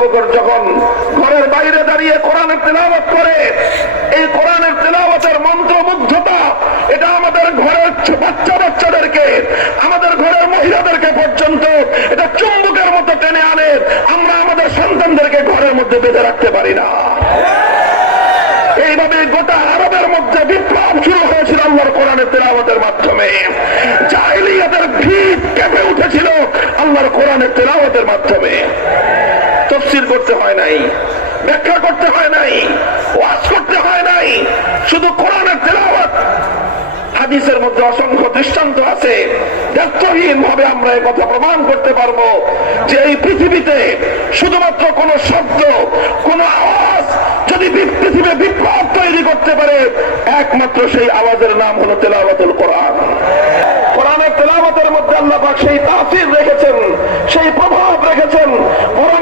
বকর যখন ঘরের বাইরে দাঁড়িয়ে কোরআনের তেলাওয়াত করে, এই কোরআনের তেলাওয়াতের মন্ত্রমুগ্ধতা, এটা আমাদের ঘরের বাচ্চা বাচ্চাদেরকে, আমাদের ঘরের মহিলাদেরকে পর্যন্ত, এটা চুম্বকের মতো টেনে আনে, আমরা আমাদের সন্তানদেরকে ঘরের মধ্যে বেঁধে রাখতে পারি না। এইভাবে গোটা আরবের মধ্যে বিপ্লব শুরু হয়েছিল আল্লাহর কোরআনের তেলাওয়াতের মাধ্যমে। জাহিলিয়াতের ভিত কেঁপে উঠেছিল আল্লাহর কোরআনের করতে হয় নাই, ব্যাখ্যা করতে হয় নাই, ওয়াজ করতে হয় নাই, শুধু কোরআনের তেলাওয়াত। হাদিসের মধ্যে অসংখ্য দৃষ্টান্ত আছে দায়িত্বহীন ভাবে আমরা কথা প্রমাণ করতে পারব যে এই পৃথিবীতে শুধুমাত্র কোন শব্দ, কোন আওয়াজ যদি বি- পৃথিবী বিপ্লব তৈরি করতে পারে, একমাত্র সেই আওয়াজের নাম হলো তেলাওয়াতুল কোরআন। কোরআনের তেলাওয়াতের মধ্যে আল্লাহ সেই তাসির রেখেছেন, সেই প্রভাব রেখেছেন, বরং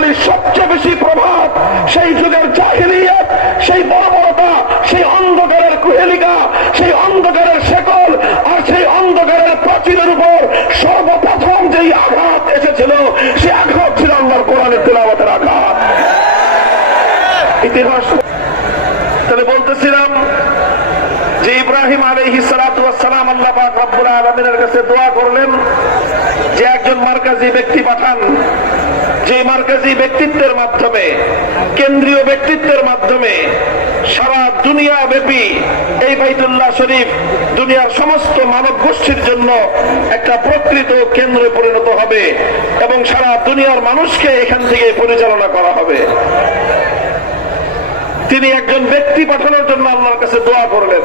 বলি সবচেয়ে বেশি প্রভাব সেই যুগের জাহিলিয়াত, সেই বর্বরতা, সেই অন্ধকারের কুহেলিকা, সেই অন্ধকারের শেকল আর সেই অন্ধকারের প্রাচীরের উপর সর্বপ্রথম যেই আঘাত এসেছিল, সেই আঘাত ছিল আল্লাহর কোরআনের তেলাওয়াতের আঘাত। ইতিহাস তাহলে বলতেছিলাম যে ইব্রাহিম আলহি সালাম আল্লাহ রব্বুল আলমিনের কাছে দোয়া করলেন যে একজন মার্কাজি ব্যক্তি পাঠান। যে মার্কাজি ব্যক্তিত্বের মাধ্যমে, কেন্দ্রীয় ব্যক্তিত্বের মাধ্যমে সারা দুনিয়া ব্যাপী এই বাইতুল্লাহ শরীফ দুনিয়ার সমস্ত মানব গোষ্ঠীর জন্য একটা প্রকৃত কেন্দ্রে পরিণত হবে এবং সারা দুনিয়ার মানুষকে এখান থেকে পরিচালনা করা হবে। তিনি একজন ব্যক্তি পাঠানোর জন্য আল্লাহর কাছে দোয়া করলেন।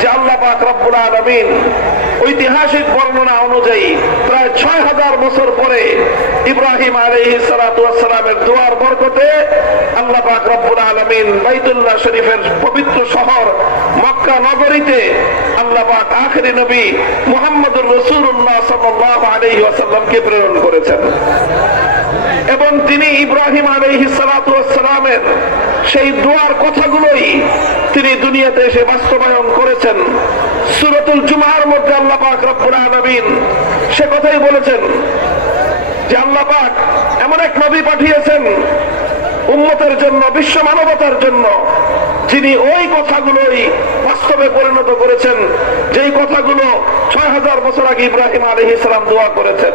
যে আল্লাহ রব্বুল আলমিন ঐতিহাসিক বর্ণনা অনুযায়ী প্রায় ছয় হাজার বছর পরে ইব্রাহিম আলহি সালামের দোয়ার বরকতে আল্লাহ রব্বুল আলমিন বাইতুল্লাহ শরীফের পবিত্র শহর মক্কা নগরীতে আল্লাহ আখরি নবী মোহাম্মদুর রসুল্লাহ সাল্লাহ আলহি প্রেরণ করেছেন। এবং তিনি ইব্রাহিম আলহি সালামের সেই দোয়ার কথাগুলোই তিনি দুনিয়াতে এসে বাস্তবায়ন করেছেন। সুরতুল জুমার মধ্যে আল্লাহ পাক রব্বুল আলমিন সে কথাই বলেছেন যে আল্লাহ পাক এমন এক নবী পাঠিয়েছেন উন্মতের জন্য, বিশ্ব মানবতার জন্য, যিনি ওই কথাগুলোই বাস্তবে পরিণত করেছেন, যেই কথাগুলো ছয় হাজার বছর আগে ইব্রাহিম আলহি ইসলাম দোয়া করেছেন।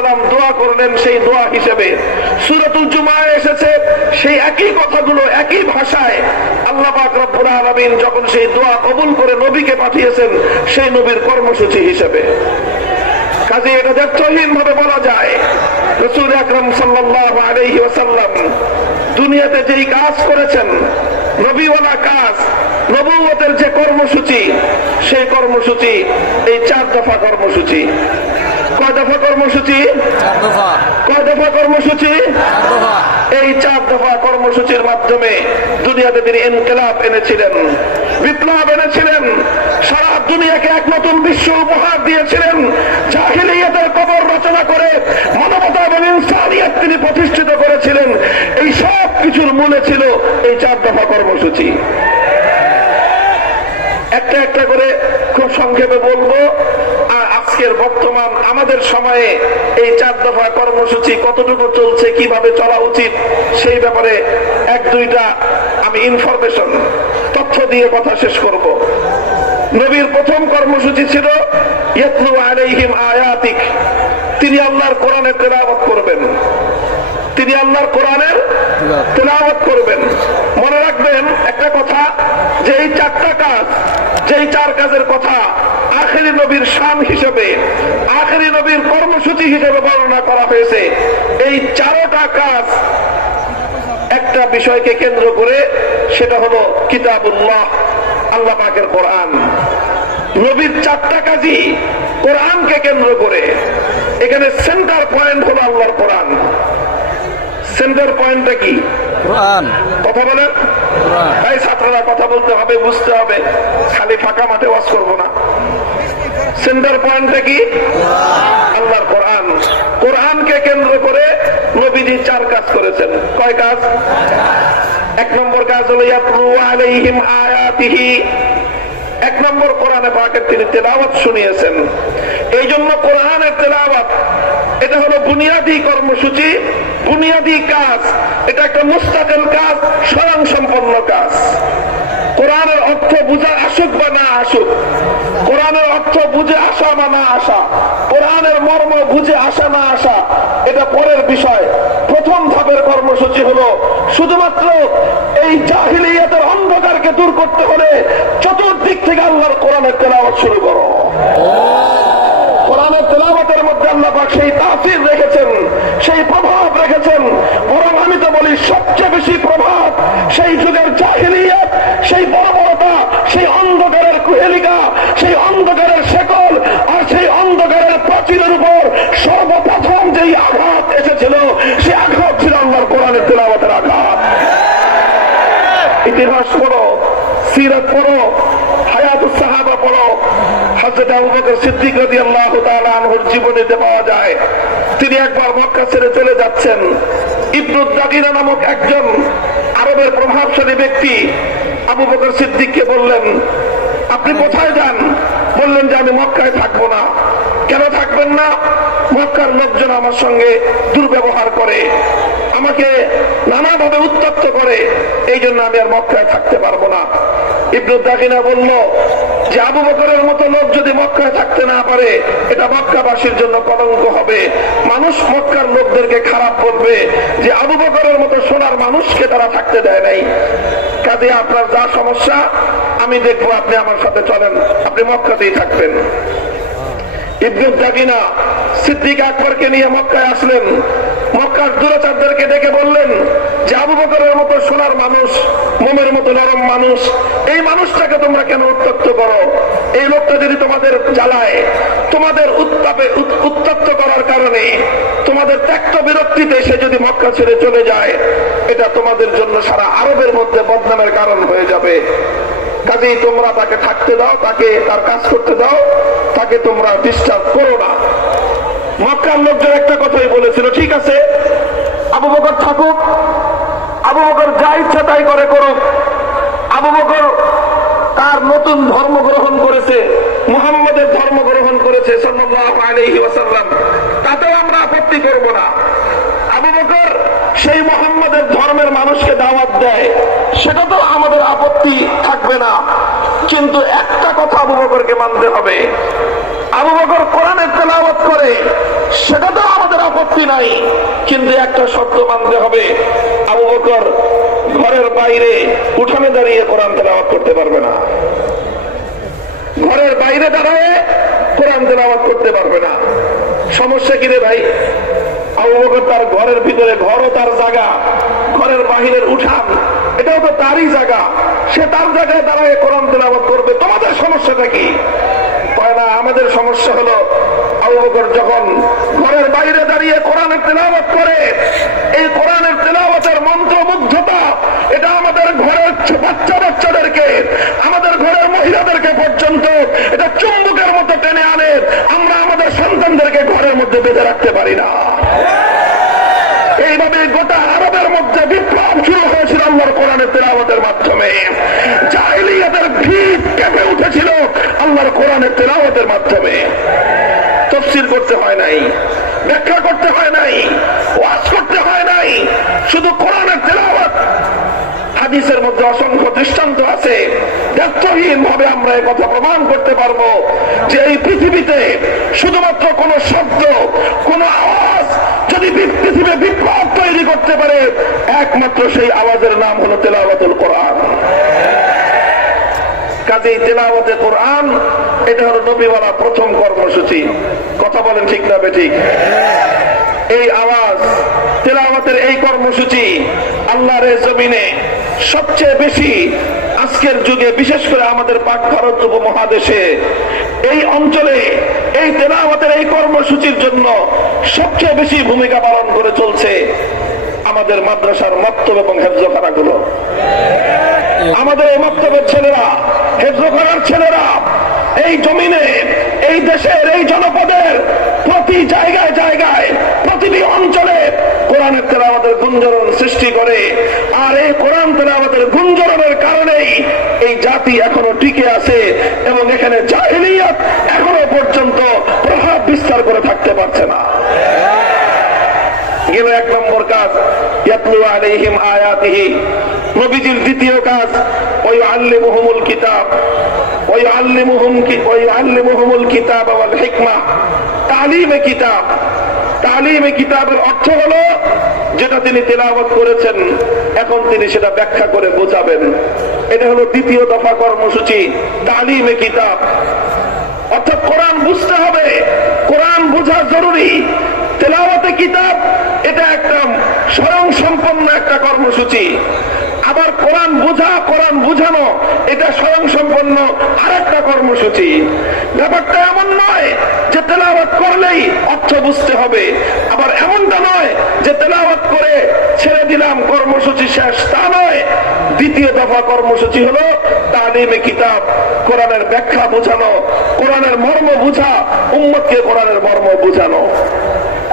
করলেন সেই দোয়া হিসেবে। সুরতুল জুমায় এসেছে, সেই একই কথাগুলো একই ভাষায় আল্লাহ আলামিন যখন সেই দোয়া কবুল করে নবীকে পাঠিয়েছেন, সেই নবীর কর্মসূচি হিসেবে। কাজে এটা ভাবে বলা যায়। রসুল আকরম সাল্লাহ আলহি ওসাল্লাম দুনিয়াতে যেই কাজ করেছেন, নবীওয়ালা কাজ নবুয়তের যে কর্মসূচি, সেই কর্মসূচি, এই চার দফা কর্মসূচি কয় দফা কর্মসূচি? কয় দফা কর্মসূচি? এই চার দফা কর্মসূচির মাধ্যমে দুনিয়াতে তিনি ইনকেলাব এনেছিলেন বিপ্লব এনেছিলেন সারা দুনিয়াকে এক নতুন বিশ্ব উপহার দিয়েছিলেন জাহিলিয়াতের কবর রচনা করে মানবতা এবং ইনসানিয়াত তিনি প্রতিষ্ঠিত করেছিলেন। এই সব কিছুর মূলে ছিল এই চার দফা কর্মসূচি। একটা একটা করে খুব সংক্ষেপে বলব আজকের বর্তমান আমাদের সময়ে এই চার দফা কর্মসূচি কতটুকু চলছে, কীভাবে চলা উচিত, সেই ব্যাপারে এক দুইটা আমি ইনফরমেশন তথ্য দিয়ে কথা শেষ করব। নবীর প্রথম কর্মসূচি ছিল আয়াতিক, তিনি আল্লাহর কোরআনে তেলাওয়াত করবেন। তিনি আল্লাহর কোরআনের তেলাওয়াত করবেন। মনে রাখবেন একটা কথা, যে এই চারটা কাজ যেই চার কাজের কথা আখেরি নবীর শান হিসেবে আখেরি নবীর কর্মসূচি হিসেবে বর্ণনা করা হয়েছে এই চারোটা কাজ একটা বিষয়কে কেন্দ্র করে সেটা হলো কিতাবুল্লাহ আল্লাহ পাকের কোরআন। নবীর চারটা কাজই কোরআনকে কেন্দ্র করে। এখানে সেন্টার পয়েন্ট হলো আল্লাহর কোরআন। সেন্টার পয়েন্টটা কি? কোরআন। কথা বলেন। তাই ছাত্ররা কথা বলতে হবে, বুঝতে হবে। খালি ফাঁকা মাঠে ওয়াজ করব না। সেন্টার কি? আল্লাহর কোরআন। কোরআনকে কেন্দ্র করে নবীজি চার কাজ করেছেন। কয় কাজ? এক নম্বর কাজ আয়াতিহি। এক নম্বর কোরআনে পাকের তিনি তেলাওয়াত শুনিয়েছেন। এই জন্য কোরআনের তেলাওয়াত, এটা হলো বুনিয়াদী কর্মসূচি, বুনিয়াদী কাজ। এটা একটা মুস্তাকিল কাজ স্বয়ং সম্পন্ন কাজ কোরআনের অর্থ বুঝা আসুক। কোরআনের অর্থ বুঝে আসা বা না আসা, কোরআনের মর্ম বুঝে আসা না আসা, এটা পরের বিষয়। প্রথম ধাপের কর্মসূচি হলো শুধুমাত্র এই জাহিলিয়াতের অন্ধকারকে দূর করতে হলে চতুর্দিক থেকে আল্লাহর কোরআনের তেলাওয়াত শুরু করো। কোরআনের তেলাওয়াতের মধ্যে আল্লাহ পাক সেই তাসির রেখেছেন, সেই প্রভাব রেখেছেন। বরং আমি তো বলি, সবচেয়ে বেশি প্রভাব সেই যুগের জাহিলিয়াত, সেই কুহেলিকা সেই অন্ধকারের শেকল আর সেই অন্ধকারের প্রাচীরের উপর সর্বপ্রথম যেই আঘাত এসেছিল, সেই আঘাত ছিল আল্লাহর কোরআনের তেলাওয়াতের আঘাত। ইতিহাস পড়ো, সিরাত পড়ো, হায়াত সাহাবা পড়ো। আবু বকর সিদ্দিক তিনি একবার চলে যাচ্ছেন। নামক একজন আরবের প্রভাবশালী ব্যক্তি আবু বকর সিদ্দিককে বললেন আপনি কোথায় যান? বললেন যে আমি মক্কায় থাকব না। কেন থাকবেন না? মক্কার লোকজন আমার সঙ্গে দুর্ব্যবহার করে, আমাকে নানাভাবে উত্তপ্ত করে। এই জন্য আমি আর মক্কায় থাকতে পারব না। ইবনুদ্দাকিনা বলল যে আবু বকরের মতো লোক যদি মক্কায় থাকতে না পারে, এটা মক্কাবাসীর জন্য কলঙ্ক হবে। মানুষ মক্কার লোকদেরকে খারাপ বলবে যে আবু বকরের মতো সোনার মানুষকে তারা থাকতে দেয় নাই। কাজে আপনার যা সমস্যা, আমি দেখব আপনি আমার সাথে চলেন। আপনি মক্কাতেই থাকবেন। ইবনুল দাগিনা সিদ্দিক আকবরকে নিয়ে মক্কায় আসলেন। মক্কার দুরাচারদেরকে ডেকে বললেন যে আবু বকরের মতো সোনার মানুষ, মোমের মতো নরম মানুষ, এই মানুষটাকে তোমরা কেন উত্তপ্ত করো? এই লোকটা যদি তোমাদের জ্বালায়, তোমাদের উত্তাপে উত্তপ্ত করার কারণে, তোমাদের ত্যক্ত বিরক্তিতে সে যদি মক্কা ছেড়ে চলে যায়, এটা তোমাদের জন্য সারা আরবের মধ্যে বদনামের কারণ হয়ে যাবে। কাজেই তোমরা তাকে থাকতে দাও, তাকে তার কাজ করতে দাও, তাকে তোমরা ডিস্টার্ব করো না। মক্কার লোকজন একটা কথাই বলেছিল, ঠিক আছে, আবু বকর থাকুক, আবু বকর যা ইচ্ছা তাই করে করুক। আবু বকর তার নতুন ধর্ম গ্রহণ করেছে, মুহাম্মদের ধর্ম গ্রহণ করেছে সাল্লাল্লাহু আলাইহি ওয়াসাল্লাম। তাতেও আমরা আপত্তি করব না। আবু বকর সেই মোহাম্মদের ধর্মের মানুষকে দাওয়াত দেয়। সেটা তো আমাদের আপত্তি থাকবে না। কিন্তু একটা কথা আবু বকরকে মানতে হবে। আবু বকর কোরআনের তেলাওয়াত করে, সেটা তো আমাদের আপত্তি নাই। কিন্তু একটা শর্ত মানতে হবে, আবু বকর ঘরের বাইরে উঠানে দাঁড়িয়ে কোরআন তেলাওয়াত করতে পারবে না। ঘরের বাইরে দাঁড়ায় কোরআন তেলাওয়াত করতে পারবে না। সমস্যা কি রে ভাই? তার ঘরের ভিতরে, ঘরও তার জায়গা, ঘরের বাহিরের উঠান, এটাও তো তারই জায়গা। সে তার জায়গায় দাঁড়ায় কোরআন তেলাবাদ করবে। তোমাদের সমস্যাটা কি? না, আমাদের সমস্যা হলো আবু বকর যখন ঘরের বাইরে দাঁড়িয়ে কোরআনের তেলাওয়াত করে। এই কোরআনের তেলাওয়াতের মন্ত্রমুগ্ধতা, এটা আমাদের ঘরের বাচ্চা বাচ্চাদেরকে, আমাদের ঘরের মহিলাদেরকে পর্যন্ত, এটা চুম্বকের মতো টেনে আনে। আমরা আমাদের সন্তানদেরকে ঘরের মধ্যে বেঁধে রাখতে পারি না। এইভাবে গোটা আরবের মধ্যে বিপ্লব শুরু হয়েছিল আল্লাহর কোরআনের তেলাওয়াতের মাধ্যমে। জাহিলিয়াতের ভিত কেঁপে উঠেছিল আল্লাহর কোরআনের তেলাওয়াতের মাধ্যমে। করতে হয় নাই, ব্যাখ্যা করতে হয় নাই, ওয়াজ করতে হয় নাই, শুধু কোরআনের তেলাওয়াত। হাদিসের মধ্যে অসংখ্য দৃষ্টান্ত আছে। ব্যর্থহীন ভাবে আমরা এই কথা প্রমাণ করতে পারব যে এই পৃথিবীতে শুধুমাত্র কোন শব্দ, কোন আওয়াজ যদি বি- পৃথিবী বিপ্লব তৈরি করতে পারে, একমাত্র সেই আওয়াজের নাম হলো তেলাওয়াতুল কোরআন। কাজেই তেলাওয়াতে কোরআন, এটা হলো নবীওয়ালা প্রথম কর্মসূচি। কথা বলেন ঠিক না বেঠিক? এই আওয়াজ, তেলাওয়াতের এই কর্মসূচি আল্লাহর জমিনে সবচেয়ে বেশি আজকের যুগে, বিশেষ করে আমাদের পাক ভারত উপমহাদেশে, এই অঞ্চলে এই তেলাওয়াতের এই কর্মসূচির জন্য সবচেয়ে বেশি ভূমিকা পালন করে চলছে আমাদের মাদ্রাসার মক্তব এবং হেফজখানাগুলো। আমাদের এই মক্তবের ছেলেরা, হেফজখানার ছেলেরা এই জমিনে এই দেশের, এই জনপদের প্রতি জায়গায় জায়গায়, প্রতিটি অঞ্চলে কোরআনের আমাদের গুঞ্জরণ সৃষ্টি করে। আর এই কোরআন আমাদের গুঞ্জরণের কারণেই এই জাতি এখনও টিকে আছে এবং এখানে জাহিলিয়াত এখনও পর্যন্ত প্রভাব বিস্তার করে থাকতে পারছে না। গেল এক নম্বর কাজ। আয়াতিহি। দ্বিতীয় কাজ ওই কিতাব। ওই ওই কিতাব তালিমে কিতাব। তালিমে কিতাবের অর্থ হলো যেটা তিনি করেছেন, এখন তিনি সেটা ব্যাখ্যা করে বোঝাবেন। এটা হলো দ্বিতীয় দফা কর্মসূচি, তালিমে কিতাব। অর্থাৎ কোরআন বুঝতে হবে। কোরআন বোঝা জরুরি। তেলাওয়াতে কিতাব, এটা একটা স্বয়ং সম্পন্ন একটা কর্মসূচি। আবার কোরআন বোঝা, কোরআন বুঝানো, এটা স্বয়ং সম্পন্ন আর একটা কর্মসূচি। ব্যাপারটা এমন নয় যে তেলাওয়াত করলেই অর্থ বুঝতে হবে। আবার এমনটা নয় যে তেলাওয়াত করে ছেড়ে দিলাম, কর্মসূচি শেষ। তা নয়। দ্বিতীয় দফা কর্মসূচি হলো তালিমে কিতাব, কোরআনের ব্যাখ্যা বোঝানো, কোরআনের মর্ম বুঝা, উম্মতকে কোরআনের মর্ম বুঝানো।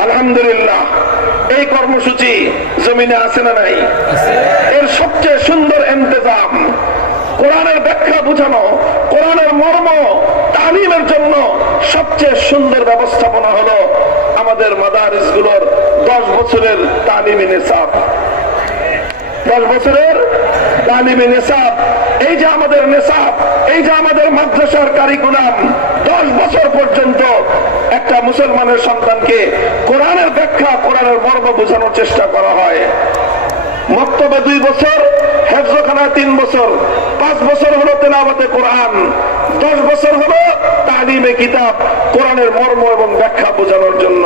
আলহামদুলিল্লাহ। এই কর্মসূচি জমিনে আছে না নাই? এর সবচেয়ে সুন্দর এন্তেজাম কোরআনের ব্যাখ্যা বুঝানো কোরআনের মর্ম তালিমের জন্য সবচেয়ে সুন্দর ব্যবস্থাপনা হলো আমাদের মাদারিসগুলোর দশ বছরের তালিমি নিসাব। দশ বছরের তালিমে নেশাব। এই যে আমাদের নেশাব, এই যে আমাদের মাদ্রাসার কারিকুলাম, দশ বছর পর্যন্ত একটা মুসলমানের সন্তানকে কোরআনের ব্যাখ্যা, কোরআনের মর্ম বোঝানোর চেষ্টা করা হয়। মক্তবে দুই বছর, হেফজখানায় তিন বছর, পাঁচ বছর হলো তেলাওয়াতে কোরআন, দশ বছর হলো তালিমে কিতাব, কোরআনের মর্ম এবং ব্যাখ্যা বোঝানোর জন্য।